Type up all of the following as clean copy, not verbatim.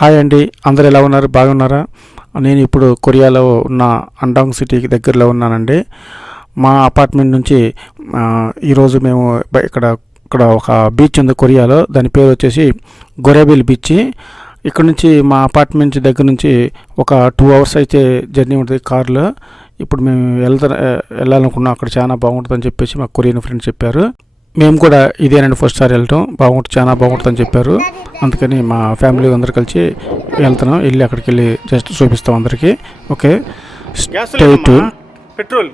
Hi అండి, అందరు ఎలా ఉన్నారు? బాగున్నారా? నేను ఇప్పుడు కొరియాలో ఉన్న అండాంగ్ సిటీకి దగ్గరలో ఉన్నానండి. మా అపార్ట్మెంట్ నుంచి ఈరోజు మేము ఇక్కడ ఇక్కడ ఒక బీచ్ ఉంది కొరియాలో. దాని పేరు వచ్చేసి గొరెబిల్ బీచ్. ఇక్కడ నుంచి మా అపార్ట్మెంట్ దగ్గర నుంచి ఒక 2 hours అయితే జర్నీ ఉంటుంది కార్లో. ఇప్పుడు మేము వెళ్ళాలనుకున్నాం. అక్కడ చాలా బాగుంటుందని చెప్పేసి మా కొరియన్ ఫ్రెండ్స్ చెప్పారు. మేము కూడా ఇదేనండి ఫస్ట్ సారి వెళ్ళటం. బాగుంటుంది, చాలా బాగుంటుందని చెప్పారు. అందుకని మా ఫ్యామిలీ అందరు కలిసి వెళ్తున్నాం. వెళ్ళి అక్కడికి వెళ్ళి జస్ట్ చూపిస్తాం అందరికీ. Okay, stay tune. పెట్రోల్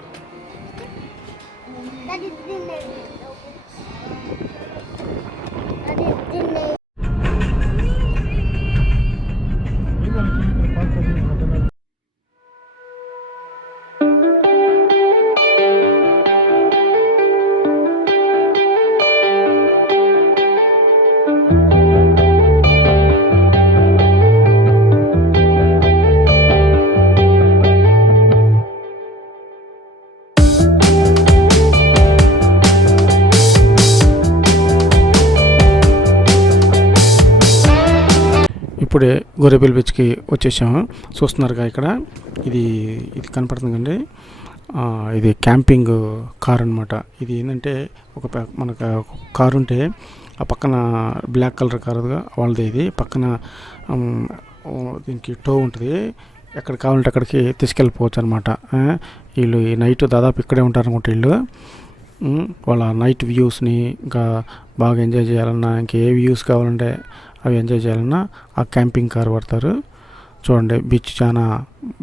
ఇప్పుడే గొరెబిల్ బీచ్కి వచ్చేసాము. చూస్తున్నారుగా ఇక్కడ ఇది కనపడుతుంది కండి. ఇది క్యాంపింగ్ కార్ అనమాట. ఇది ఏంటంటే మనకు కారు ఉంటే ఆ పక్కన బ్లాక్ కలర్ కారుగా వాళ్ళది. ఇది పక్కన దీనికి టో ఉంటుంది. ఎక్కడ కావాలంటే అక్కడికి తీసుకెళ్ళిపోవచ్చు అనమాట. వీళ్ళు ఈ నైట్ దాదాపు ఇక్కడే ఉంటారు అనుకుంటే వీళ్ళు. వాళ్ళ నైట్ వ్యూస్ని ఇంకా బాగా ఎంజాయ్ చేయాలన్నా, ఇంకా ఏ వ్యూస్ కావాలంటే అవి ఎంజాయ్ చేయాలన్నా ఆ క్యాంపింగ్ కార్ పడతారు. చూడండి, బీచ్ చాలా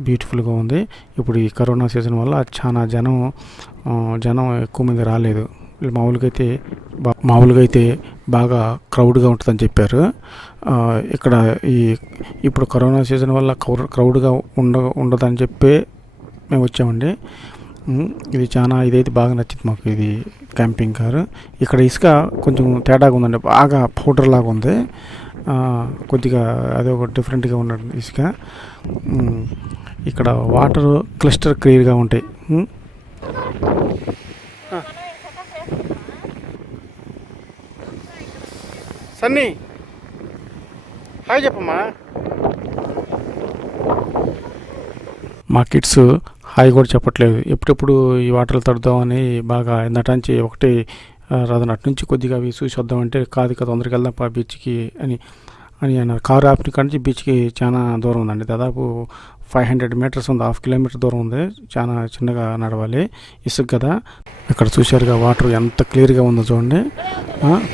బ్యూటిఫుల్గా ఉంది. ఇప్పుడు ఈ కరోనా సీజన్ వల్ల చాలా జనం ఎక్కువ మంది రాలేదు. మామూలుగా అయితే బాగా క్రౌడ్గా ఉంటుందని చెప్పారు. ఇక్కడ ఇప్పుడు కరోనా సీజన్ వల్ల క్రౌడ్గా ఉండదని చెప్పి మేము వచ్చామండి. ఇదైతే బాగా నచ్చింది మాకు. ఇది క్యాంపింగ్ కారు. ఇక్కడ ఇసుక కొంచెం తేడాగా ఉందండి, బాగా పౌడర్ లాగా ఉంది. కొద్దిగా అదే ఒక డిఫరెంట్గా ఉన్నది ఇసుక. ఇక్కడ వాటర్ క్లిస్టర్ క్లియర్గా ఉంటాయి. సన్నీ హాయ్ చెప్పమ్మా. మా కిడ్స్ హాయ్ కూడా చెప్పట్లేదు. ఎప్పుడెప్పుడు ఈ వాటర్లు తడుద్దామని బాగా ఎందటాంచి ఒకటి రాదు. అటు నుంచి కొద్దిగా అవి చూసి వద్దామంటే కాదు తొందరగా వెళ్దాం బీచ్కి అని అన్నారు. కారు ఆపిన కాడి నుంచి బీచ్కి చాలా దూరం ఉందండి. దాదాపు 500 meters ఉంది. 1/2 kilometer దూరం ఉంది. చాలా చిన్నగా నడవాలి, ఇసుక కదా. ఇక్కడ చూశారుగా వాటర్ ఎంత క్లియర్గా ఉందో చూడండి.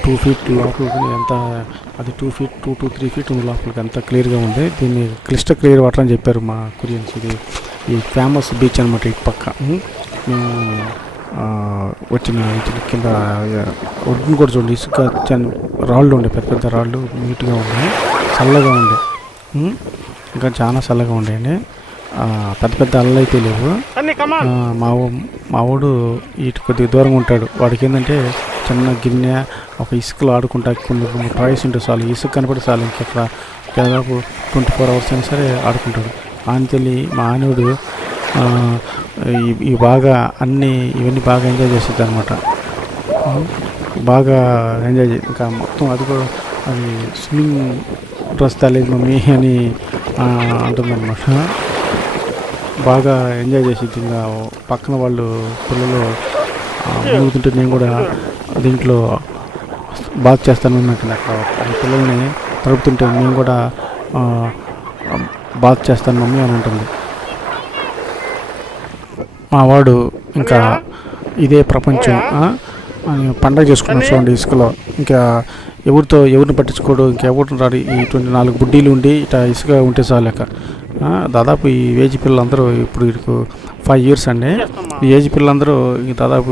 2 feet లోపలికి ఎంత, అది 2 feet 2 to 3 feet ఉంది లోపలికి, ఎంత క్లియర్గా ఉంది. దీన్ని క్లియర్ వాటర్ అని చెప్పారు మా కొరియన్స్. ఈ ఫేమస్ బీచ్ అనమాట. ఇటు పక్క మేము వచ్చిన కింద ఒడ్డును కూడా చూడండి. ఇసుక రాళ్ళు ఉండే, పెద్ద పెద్ద రాళ్ళు నీట్గా ఉన్నాయి, చల్లగా ఉండే. ఇంకా చాలా చల్లగా ఉండేయండి. పెద్ద పెద్ద అల్లలు అయితే లేవు. మావాడు ఇటు కొద్దిగా దూరంగా ఉంటాడు. వాడికి ఏంటంటే చిన్న గిన్నె, ఒక ఇసుకలో ఆడుకుంటా కొన్ని టాయ్స్ ఉంటే చాలు, ఇసుక కనపడి చాలు. ఇంకెక్కడ దాదాపు 24 hours అయినా సరే ఆడుకుంటాడు. ఆనతల్లి మా ఆనవుడు బాగా ఇవన్నీ బాగా ఎంజాయ్ చేస్తుంది అనమాట. బాగా ఎంజాయ్ ఇంకా మొత్తం అది కూడా అది స్విమ్మింగ్ డ్రెస్ తలేదు మమ్మీ అని అంటుందన్నమాట. బాగా ఎంజాయ్ చేసేది. ఇంకా పక్కన వాళ్ళు పిల్లలు మునుగుతుంటే నేను కూడా దీంట్లో బాగా చేస్తాను అన్నట్టు. అక్కడ పిల్లల్ని తడుపుతుంటే నేను కూడా బాగా చేస్తాను మమ్మీ అని ఉంటుంది. మా వాడు ఇంకా ఇదే ప్రపంచం పండగ చేసుకున్నాడు చూడండి ఇసుకలో. ఇంకా ఎవరిని పట్టించుకోడు, ఇంకెవరిని రాడు. ఈ 24 బుడ్డీలు ఉండి ఇట్లా ఇసుక ఉంటే చాలేక. దాదాపు ఈ ఏజ్ పిల్లలందరూ ఇప్పుడు 5 years అండి. ఈ ఏజ్ పిల్లలందరూ దాదాపు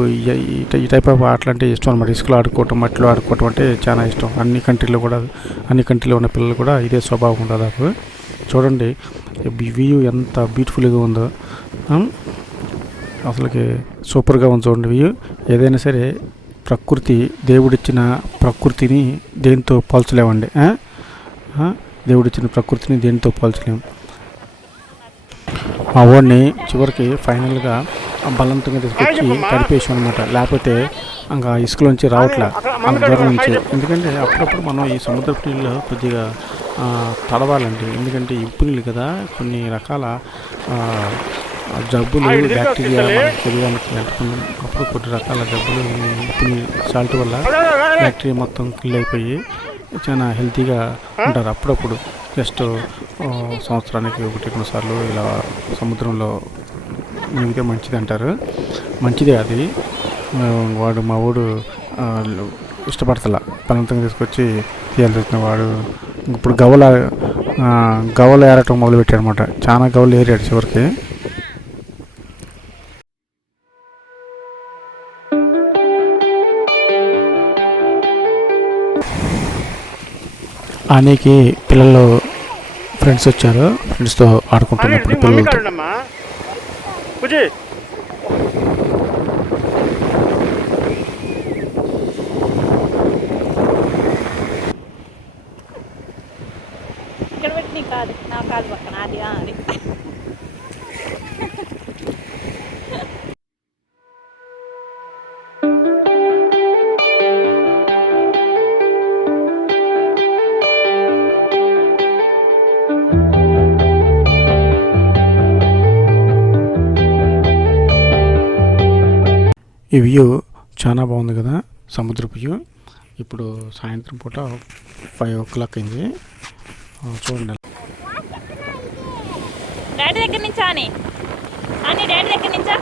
ఈ టైప్ ఆఫ్ ఆటలు అంటే ఇష్టం అనమాట. ఇసుకలో ఆడుకోవటం, మట్టిలో ఆడుకోవటం అంటే చాలా ఇష్టం. అన్ని కంట్రీలో ఉన్న పిల్లలు కూడా ఇదే స్వభావం దాదాపు. చూడండి వ్యూ ఎంత బ్యూటిఫుల్గా ఉందో. అసలుకి సూపర్గా ఉంది చూడండి వ్యూ. ఏదైనా సరే దేవుడిచ్చిన ప్రకృతిని దేనితో పోల్చలేమండి. దేవుడిచ్చిన ప్రకృతిని దేనితో పోల్చలేము. మా వాడిని చివరికి ఫైనల్గా బలవంతంగా తీసుకొచ్చి గడిపేసాం అనమాట. లేకపోతే ఇంకా ఇసుకలోంచి రావట్లే అంత దూరం నుంచి. ఎందుకంటే అప్పుడప్పుడు మనం ఈ సముద్రపు నీళ్ళు కొద్దిగా తడవాలండి. ఎందుకంటే ఈ ఉప్పు నీళ్ళు కదా, కొన్ని రకాల జబ్బులు, బ్యాక్టీరియా మన శరీరానికి అంటుకున్నప్పుడు కొన్ని రకాల జబ్బులు ఈ ఉప్పు నీళ్ళు సాల్ట్ వల్ల బ్యాక్టీరియా మొత్తం కిల్ అయిపోయి చాలా హెల్తీగా ఉంటారు. అప్పుడప్పుడు జస్ట్ సంవత్సరానికి 1-2 సార్లు ఇలా సముద్రంలో మునిగితే మంచిది అంటారు. మంచిదే అది. మా వాడు ఇష్టపడతలా, బలవంతంగా తీసుకొచ్చి తీయాల్సి వచ్చిన వాడు ఇప్పుడు గవ్వలు ఏరటం మొదలుపెట్టాడు అనమాట. చాలా గవ్వలు ఏరాడు చివరికి. ఆనేకి పిల్లలు ఫ్రెండ్స్ వచ్చారు. ఫ్రెండ్స్తో ఆడుకుంటున్నప్పుడు పిల్లలతో ఇక్కడ పెట్టి కాదు, నా కాదు పక్కన అది అది. ఈ వ్యూ చాలా బాగుంది కదా, సముద్ర వ్యూ. ఇప్పుడు సాయంత్రం పూట 5 o'clock అయింది. చూడండి. డాడీ దగ్గర నుంచా అని డాడీ దగ్గర నుంచా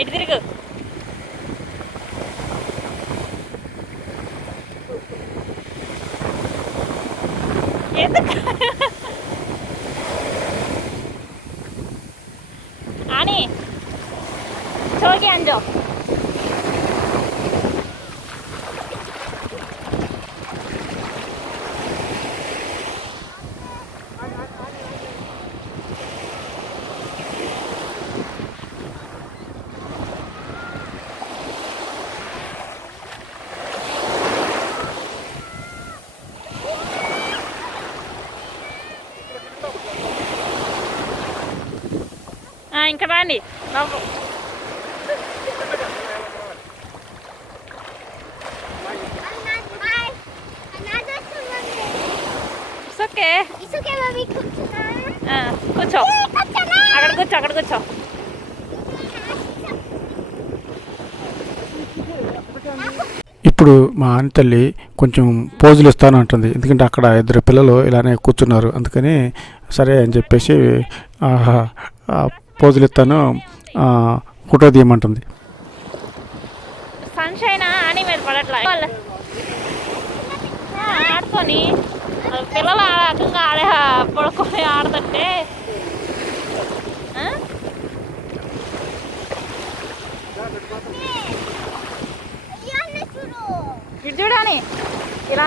ఇటు తిరుగు. ఎందుకు అని చోగి అంజో. ఇంకా రండి బాబు. ఓకే కూర్చో, అక్కడ కూర్చో. ఇప్పుడు మా ఆని తల్లి కొంచెం పోజులు ఇస్తాను అంటుంది. ఎందుకంటే అక్కడ 2 పిల్లలు ఇలానే కూర్చున్నారు. అందుకని సరే అని చెప్పేసి పోజులు ఇస్తాను, ఫోటో తీయమంటుంది. సన్షైన్ అని మీద పడట్లా ఆడుకొని పిల్లలు ఆడకంగా పడుకొని ఆడుతుంటే ఇటు చూడాలి. ఇలా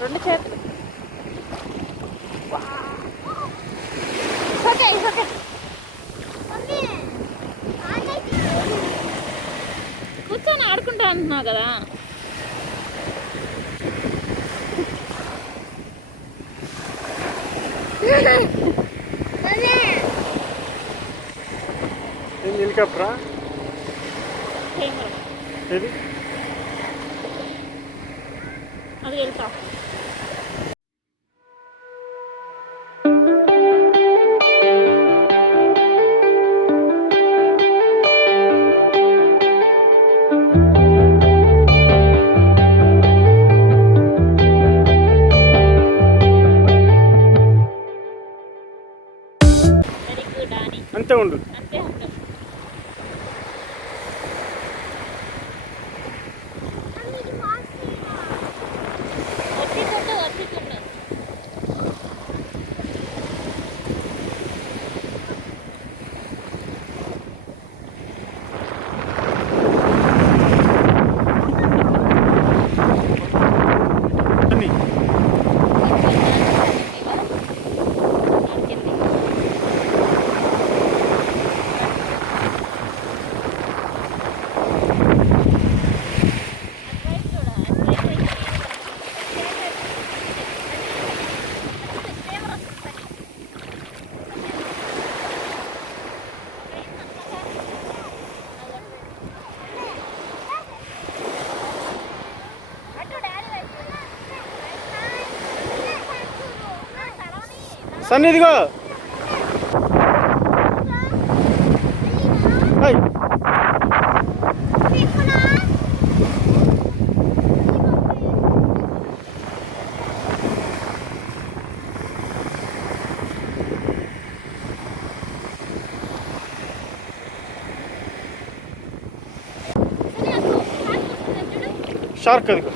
2 చేతులు. ఓకే కూర్చొని ఆడుకుంటా అంటున్నావు కదా. హెలికాప్టరా అది వెళ్తా. అంతే ఉండు. సన్ని ఇదిగో. ఏయ్. షార్క్ అదిగో.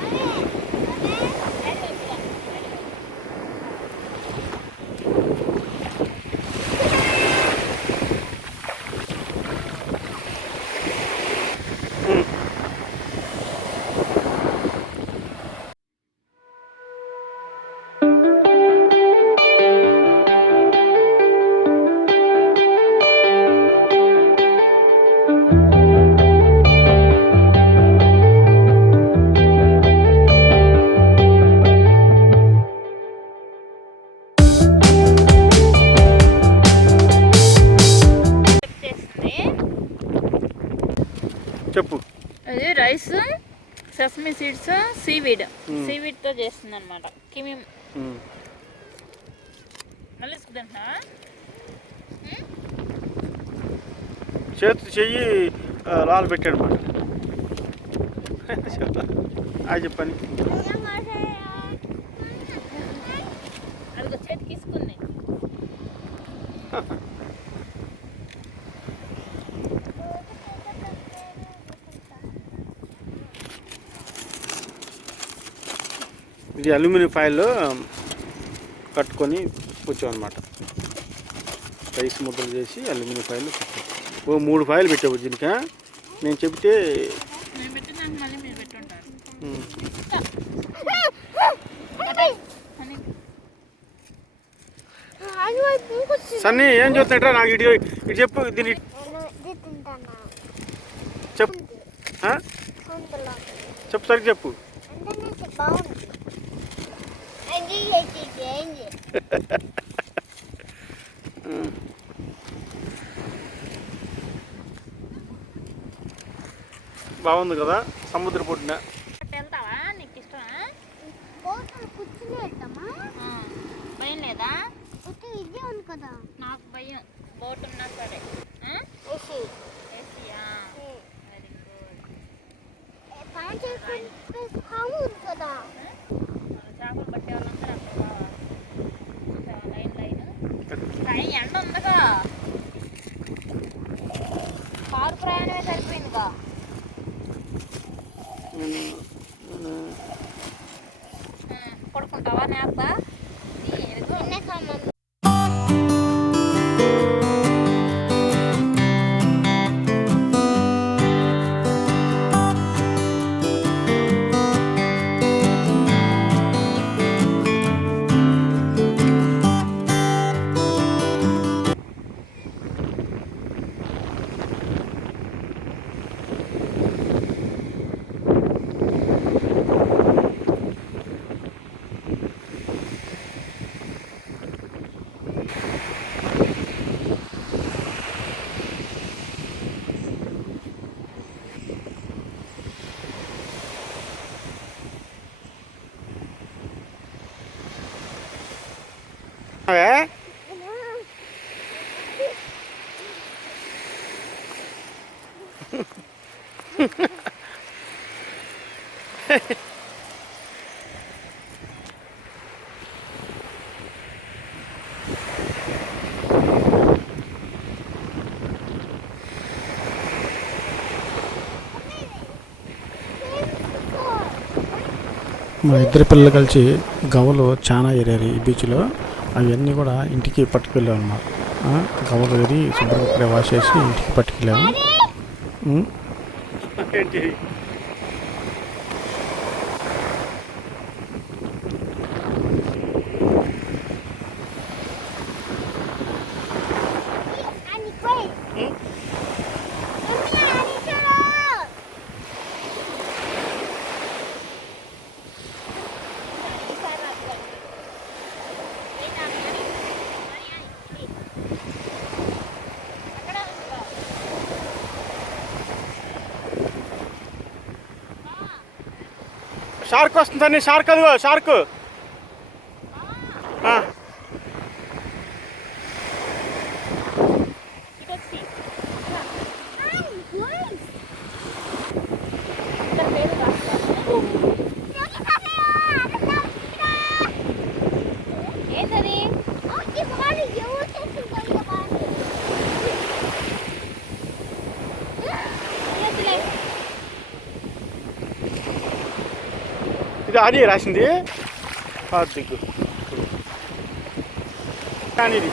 చెప్పు. అది రైస్, సెసమి సీడ్స్, సీవీడ్తో చేస్తుంది అనమాట. కిమి మళ్ళీ తింటున్నా. చెయ్యి లాలు పెట్టాడు అనమాట. అది చెప్పని అది చేతికి ఇసుకుంది. ఇది అల్యూమినియం ఫాయిల్లో కట్టుకొని వచ్చామన్నమాట. రైస్ ముద్దలు చేసి అల్యూమినియం ఫాయిల్లో పెట్టాం. ఓ 3 ఫాయిల్ పెట్టావు దీనికి. నేను చెబితే మళ్ళీ మీరు పెట్టుంటారు. సన్నీ ఏం చూస్తున్నట్రా? నాకు ఇటు ఇటు చెప్పు. దీన్ని చెప్పు. చెప్పు సరిగ్గా చెప్పు. బాగుంది కదా సముద్ర పొడిన. వెళ్తావా? నీకు ఇష్టమా? భయం లేదా? నాకు భయం. బోట్ ఉన్నా సరే. చేపలు పట్టే వాళ్ళందరూ అక్కడ లైన్ కానీ ఎండ ఉందిగా. కారు ప్రయాణమే సరిపోయిందిగా. పడుకుంటావా? నేప మా ఇద్దరు పిల్లలు కలిసి గవ్వలు చాలా ఏరారు ఈ బీచ్లో. అవన్నీ కూడా ఇంటికి పట్టుకెళ్ళాము అన్నమాట. గవ్వలు ఏరి శుభ్రంగా ఇక్కడే వాష్ చేసి ఇంటికి పట్టుకెళ్ళాము. షార్క్ వస్తుందని. షార్క్ అదిగో షార్క్. ఎవరిది వద్దులే. ఇది అది రాసింది దిగ్గు కానీ ఇది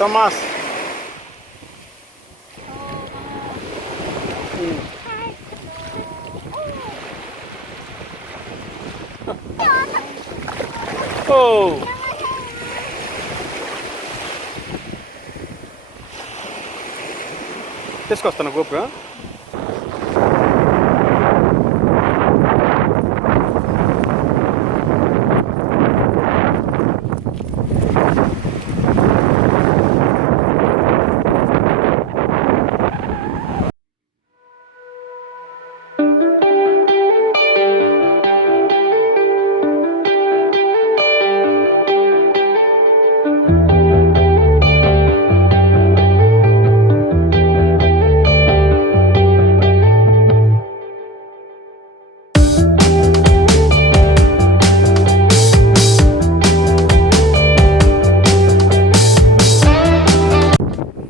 Thomas. Oh. తీసుకొస్తాను గోపురం.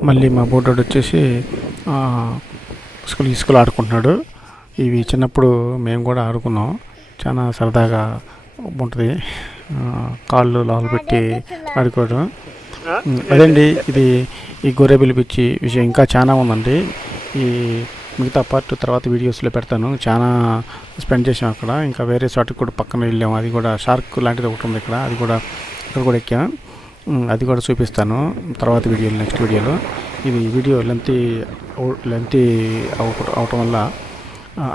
మళ్ళీ మా బోర్డు వచ్చేసి ఇసుకలు ఆడుకుంటున్నాడు. ఇవి చిన్నప్పుడు మేము కూడా ఆడుకున్నాం. చాలా సరదాగా ఉంటుంది. కాళ్ళు లోపల పెట్టి ఆడుకోవడం. అదండి ఇది ఈ గొర్రెబిల్లి పిచ్చి విషయం. ఇంకా చాలా ఉందండి. ఈ మిగతా పార్ట్ తర్వాత వీడియోస్లో పెడతాను. చాలా స్పెండ్ చేసాం అక్కడ. ఇంకా వేరే చోటుకి కూడా పక్కన వెళ్ళాము. అది కూడా షార్క్ లాంటిది ఒకటి ఉంది ఇక్కడ. అది కూడా ఇక్కడ కూడా ఎక్కాం. అది కూడా చూపిస్తాను తర్వాత వీడియోలో, నెక్స్ట్ వీడియోలో. ఇది వీడియో లెంతీ అవటం వల్ల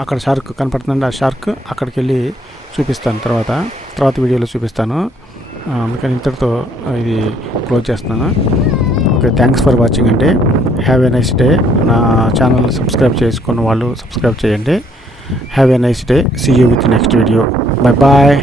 అక్కడ షార్క్ కనపడుతుందండి. ఆ షార్క్ అక్కడికి వెళ్ళి చూపిస్తాను తర్వాత వీడియోలో చూపిస్తాను. అందుకని ఇంతటితో ఇది క్లోజ్ చేస్తున్నాను. ఓకే, థ్యాంక్స్ ఫర్ వాచింగ్ అండి. Have a nice day. నా ఛానల్ సబ్స్క్రైబ్ చేసుకున్న వాళ్ళు సబ్స్క్రైబ్ చేయండి. Have a nice day. See you with next video. Bye bye.